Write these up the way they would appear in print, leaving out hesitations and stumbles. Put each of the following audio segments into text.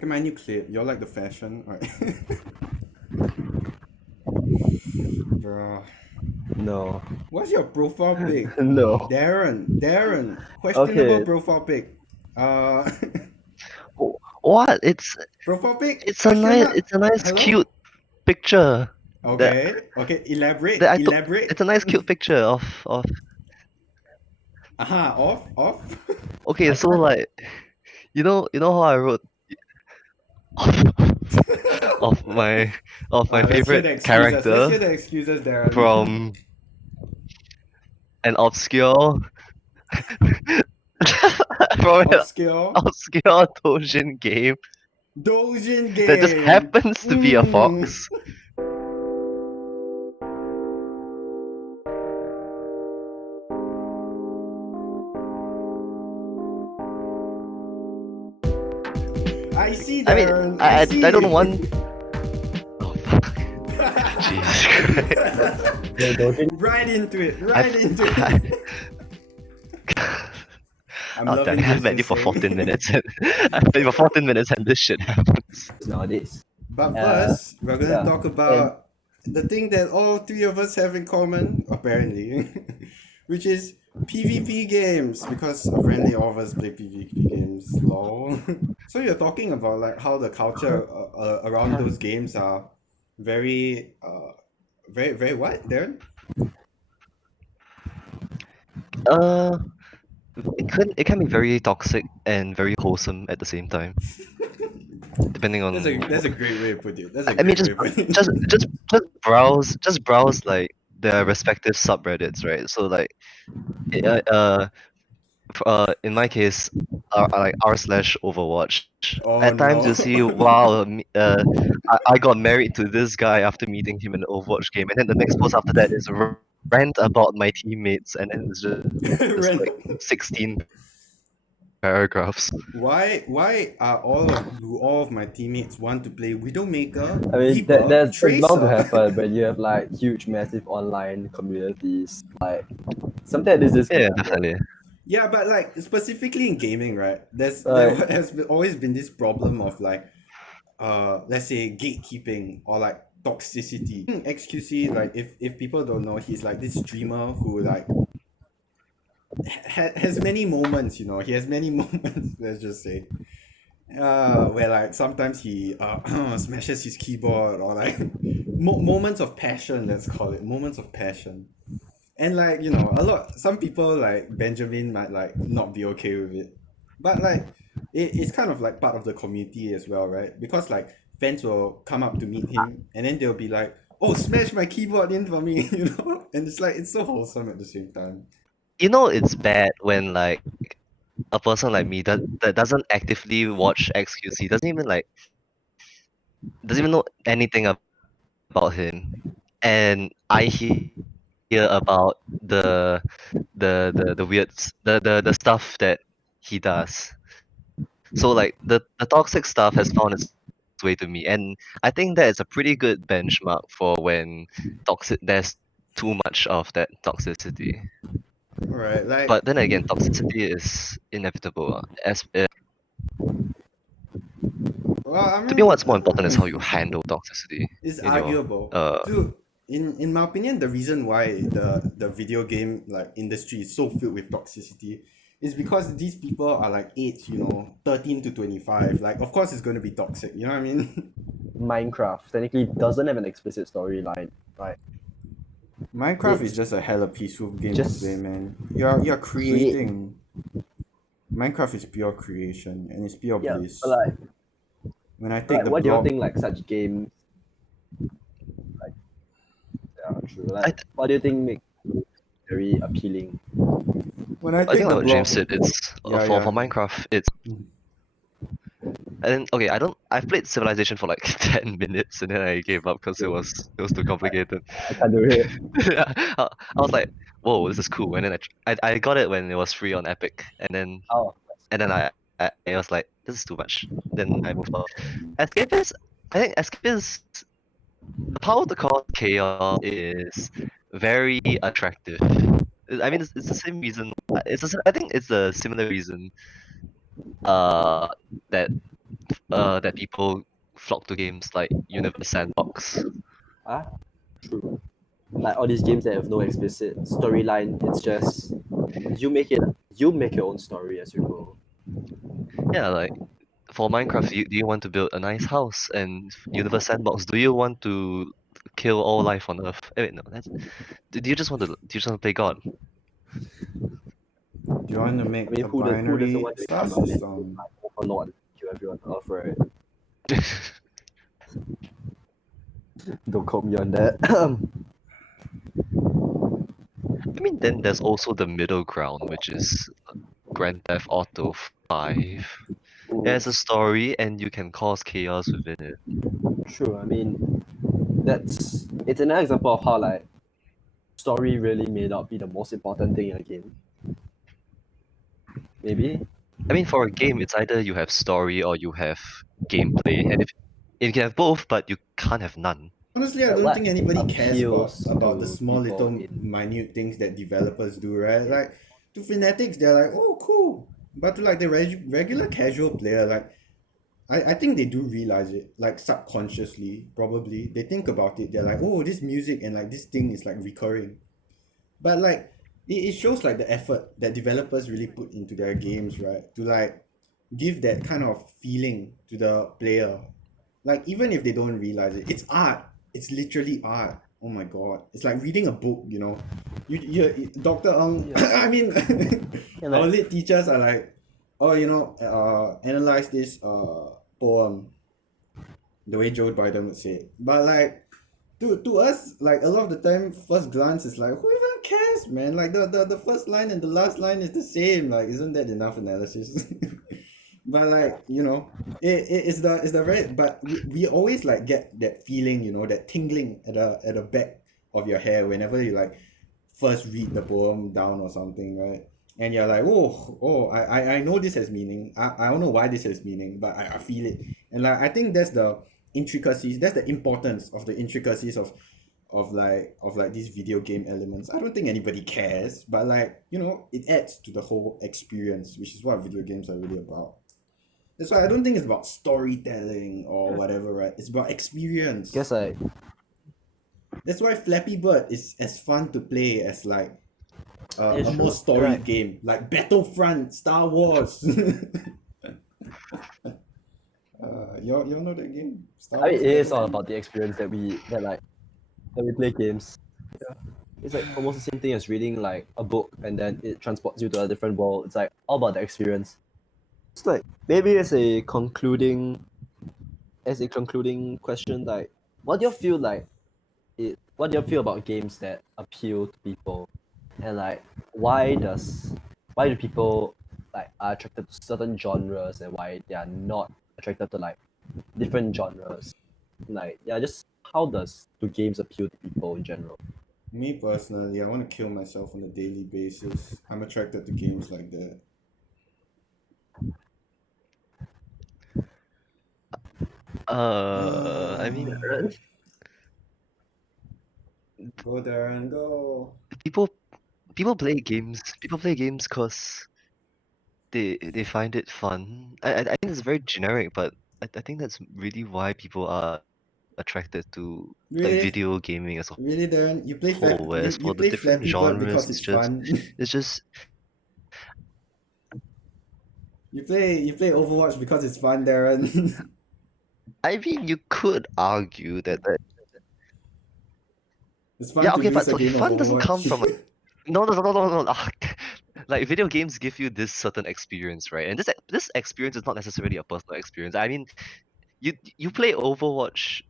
Look at my new clip. You're like the fashion, right? Bro. No. What's your profile pic? No. Darren. Questionable Okay. profile pic. Uh, What? It's profile pic? it's a Question nice mark? it's a nice Hello? cute picture. That Okay. that Elaborate. I took. It's Elaborate. a nice cute picture of. Aha. Off. Okay, I so can't. like you know how I wrote of my of my Let's hear favorite the excuses. Let's character hear the excuses, Darren. from an obscure from an Obscure. obscure Dojin game Dojin that just game. happens to be a fox. I see, I mean, Darren. I I don't see. want. Oh fuck! Jesus Christ! Right into it. I, Right into I, it. I'm oh damn! loving I've this. met you Just for 14 saying. minutes, and I've met you for 14 minutes, and this shit happens. nowadays. But Uh, first, we're gonna yeah, talk and about the thing that all three of us have in common, apparently, which is PvP games. Because apparently all of us play PvP games. Lol. So you're talking about like how the culture around those games are very, very what, Darren? Uh, it can be very toxic and very wholesome at the same time, depending on. That's a great way to put it. That's a I mean, great way to put it. just browse like their respective subreddits, right? So like, uh, uh, in my case, like r/Overwatch. Oh At times no. you see, wow, I got married to this guy after meeting him in an Overwatch game, and then the next post after that is rant about my teammates, and then it's just like Random. 16 paragraphs. Why are all of my teammates want to play Widowmaker, I mean Reaper, that's bound to Tracer? happen when you have like huge, massive online communities. Like something like this is gonna Yeah, happen. definitely. Yeah, but like specifically in gaming, right? There Right. has always been this problem of like let's say gatekeeping or like toxicity. XQC, like if people don't know, he's like this streamer who like has many moments, he has many moments, let's just say. Where like sometimes he smashes his keyboard or like moments of passion, let's call it moments of passion. And like some people like Benjamin might like not be okay with it, but like it's kind of like part of the community as well, right? Because like fans will come up to meet him and then they'll be like, oh, smash my keyboard in for me. And it's like it's so wholesome at the same time. It's bad when like a person like me that doesn't actively watch XQC, doesn't even know anything about him, and I hear about the weird the stuff that he does. So like the toxic stuff has found its way to me, and I think that is a pretty good benchmark for when there's too much of that toxicity. Right, like But then again, toxicity is inevitable. As well, I To me, mean, what's more important is how you handle toxicity it's in your arguable. uh. Dude, in my opinion, the reason why the video game like industry is so filled with toxicity is because these people are like age, 13 to 25. Like, of course, it's going to be toxic. You know what I mean? Minecraft technically doesn't have an explicit storyline, right? Minecraft is It's just a hella peaceful game to play, just man. You're create. creating. Minecraft is pure creation and it's pure Yeah, but bliss. When I take the what do you block, think like such games like yeah true I, like what do you think make very appealing? when I I take think the like what James block, said, it's yeah, for yeah. Minecraft. It's and then, okay. I've played Civilization for like 10 minutes, and then I gave up because it was too complicated. I can't do it. I was like, whoa, this is cool. And then I got it when it was free on Epic, Oh, and then I was like, this is too much. Then I moved on. Escape is I think Escape is the power to cause chaos is very attractive. I mean, it's the same reason. I think it's a similar reason. Uh, that that people flock to games like Universe Sandbox. Ah, true. Like all these games that have no explicit storyline, it's just you make your own story as you go. Yeah, like for Minecraft, do you want to build a nice house? And Universe Sandbox, do you want to kill all life on Earth? Wait, no, do you just want to play God? Do you want to I make mean, a who doesn't binary want to star become a massive system? like overlord and kill everyone on Earth, right? Don't quote me on that. I mean, then there's also the middle ground, which is Grand Theft Auto 5. There's a story, and you can cause chaos within it. True. I mean, it's an example of how like story really may not be the most important thing in a game. Maybe. I mean, for a game, it's either you have story or you have gameplay, and if you can have both, but you can't have none. Honestly, I Like don't what think anybody cares appeals about the to small people little in minute things that developers do, right? Like to fanatics, they're like, oh, cool. But to like the regular casual player, like I think they do realize it, like subconsciously, probably. They think about it. They're like, oh, this music and like this thing is like recurring. But like it shows like the effort that developers really put into their games, right? To like give that kind of feeling to the player. Like even if they don't realize it, it's art. It's literally art. Oh my god. It's like reading a book, you know. Dr. Ng, yes. I mean And our like lit teachers are like, oh, analyze this poem the way Joe Biden would say it. But like to us, like a lot of the time, first glance is like, who even cares, man? Like the first line and the last line is the same. Like, isn't that enough analysis? But like, it's the very but we always like get that feeling, that tingling at the back of your hair whenever you like first read the poem down or something, right? And you're like, I know this has meaning. I don't know why this has meaning, but I feel it. And like I think that's the intricacies, that's the importance of the intricacies of these video game elements. I don't think anybody cares, but like, it adds to the whole experience, which is what video games are really about. That's why I don't think it's about storytelling or whatever, right? It's about experience. guess like That's why Flappy Bird is as fun to play as like yeah, a more true. story Right. game, like Battlefront, Star Wars. Y'all know that game, Star I mean, Wars it is all Battlefront. about the experience that we play games. Yeah. It's like almost the same thing as reading like a book and then it transports you to a different world. It's like all about the experience. It's like maybe as a concluding question, like what do you feel like what do you feel about games that appeal to people? And like why do people like are attracted to certain genres and why they are not attracted to like different genres? Like yeah, just how do games appeal to people in general? Me personally, I want to kill myself on a daily basis. I'm attracted to games like that. I mean, Go Darren, go. people people play games. People play games because they find it fun. I think it's very generic, but I think that's really why people are attracted to like Really? video gaming as a Really, Darren? whole. Whereas You for the play different Flappy Bird genres, because it's fun. it's just You play Overwatch because it's fun, Darren. I mean you could argue that It's fun yeah, to okay, lose but a okay, game of fun doesn't come from Overwatch. no. Like video games give you this certain experience, right? And this experience is not necessarily a personal experience. I mean, you play Overwatch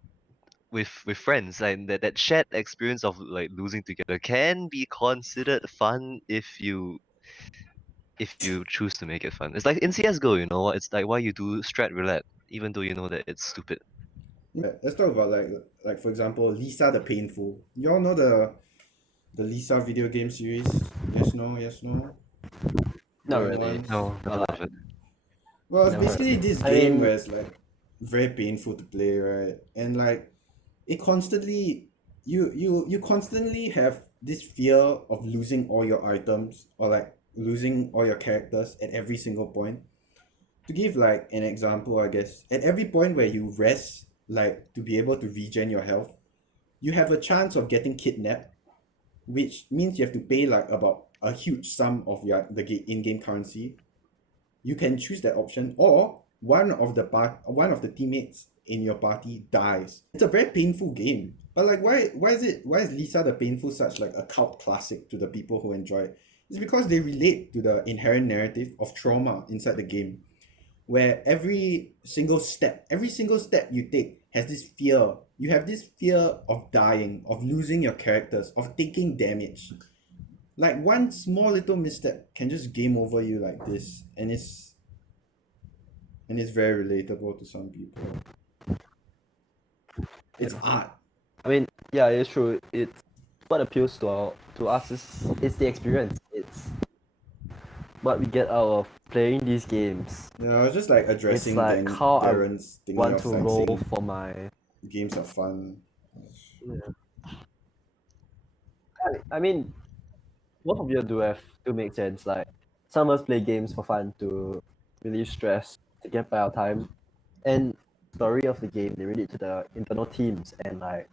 with friends, and that shared experience of like losing together can be considered fun if you choose to make it fun. It's like in CS:GO, it's like why you do strat roulette, even though you know that it's stupid. Let's talk about like for example, Lisa the Painful. You all know the Lisa video game series? Yes, no, yes, no. Not Going really. once. No, never But heard of like it. Well, it's never heard of basically it. this I game mean where it's like very painful to play, right? And like it constantly you constantly have this fear of losing all your items or like losing all your characters at every single point. to give like an example, I guess, at every point where you rest, like to be able to regen your health, you have a chance of getting kidnapped, which means you have to pay like about a huge sum of your in-game currency. You can choose that option, or one of the teammates in your party dies. It's a very painful game. But like why is Lisa the Painful such like a cult classic to the people who enjoy it? It's because they relate to the inherent narrative of trauma inside the game, where every single step you take has this fear. You have this fear of dying, of losing your characters, of taking damage. Like one small little misstep can just game over you like this, and it's very relatable to some people. It's art. I mean, yeah, it's true. It's what appeals to us is the experience. It's what we get out of playing these games. Yeah, I was just like addressing like how I Darren's thing Want of to like roll saying for my. games are fun. I mean, both of you do make sense. Like some of us play games for fun to relieve stress, to get by our time, and story of the game they relate to the internal themes, and like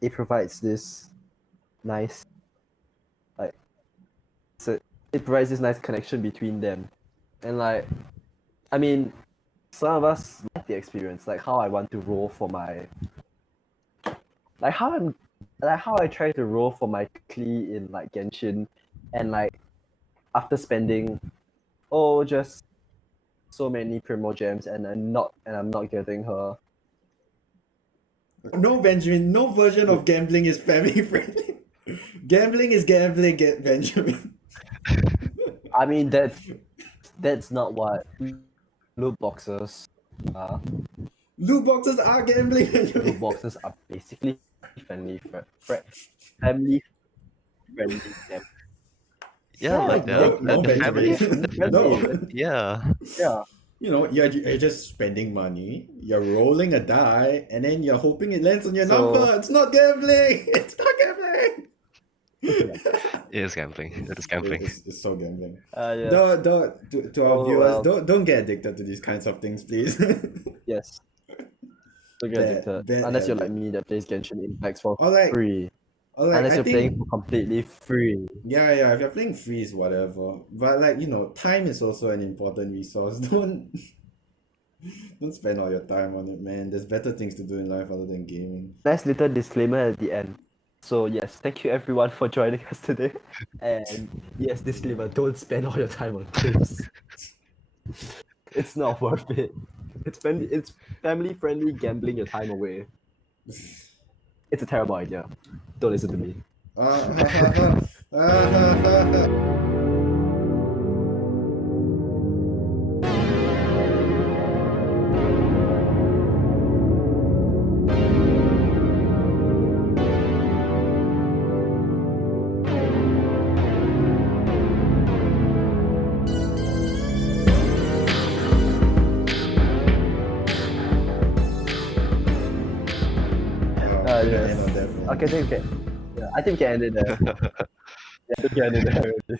it provides this nice like so it provides this nice connection between them, and like I mean, some of us like the experience, like how I want to roll for my like how I try to roll for my Klee in like Genshin, and like after spending just so many Primo gems and I'm not getting her. No, Benjamin, no version of gambling is family friendly. Gambling is gambling, get Benjamin. I mean that's not what loot boxes are. Loot boxes are gambling, Benjamin. Loot boxes are basically family friendly gambling. Yeah, like no, no, the family. Benjamin. No. Yeah. Yeah. You know, you're just spending money, you're rolling a die, and then you're hoping it lands on your number. It's not gambling! It's not gambling! It is gambling. It is gambling. It's so gambling. Yes. To our viewers, don't get addicted to these kinds of things, please. Yes. Don't get addicted. Bad Unless you're habit. like me that plays Genshin Impact for Or like, free. or like Unless I you're think, playing for completely free. yeah, if you're playing free is whatever. But like, you know, time is also an important resource. Don't spend all your time on it, man. There's better things to do in life other than gaming. Nice little disclaimer at the end. So yes, thank you everyone for joining us today. And yes, disclaimer, don't spend all your time on games. It's not worth it. It's family friendly gambling your time away. It's a terrible idea. Don't listen to me. Yes. Okay, I think we can. Yeah, I think we can end it there. Yeah, I think we can end it there already.